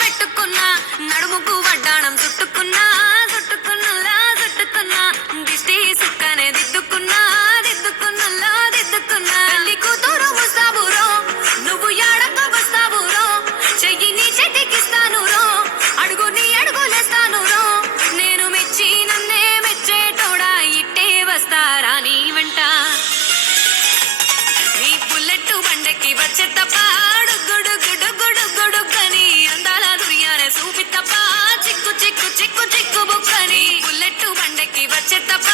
పెట్టుకున్నా నడుముకు వడ్డాణం చుట్టుకున్నా చుట్టుకున్నలా చుట్టుకున్నా దిష్టి సుక్కనే దిద్దుకున్నా దిద్దుకున్నలా దిద్దుకున్నా తల్లి కూతురు వస్తావురో నువ్వు ఏడకు వస్తావురో చెయ్యి నీ చేతికిస్తాను రో అడుగు నీ అడుగులేస్తాను రో నేను మెచ్చి నన్నే మెచ్చేటోడా ఇట్టే వస్తారా నీ వెంట నీ బుల్లెట్టు బండకి వచ్చే తప్ప గుడుగుడుగుడుగుడుగుడుగని అందాల దుర్యానే చూపి తప్ప చిక్కు చిక్కు చిక్కు చిక్కు బుక్కని బుల్లెట్టు బండకి వచ్చే తప్ప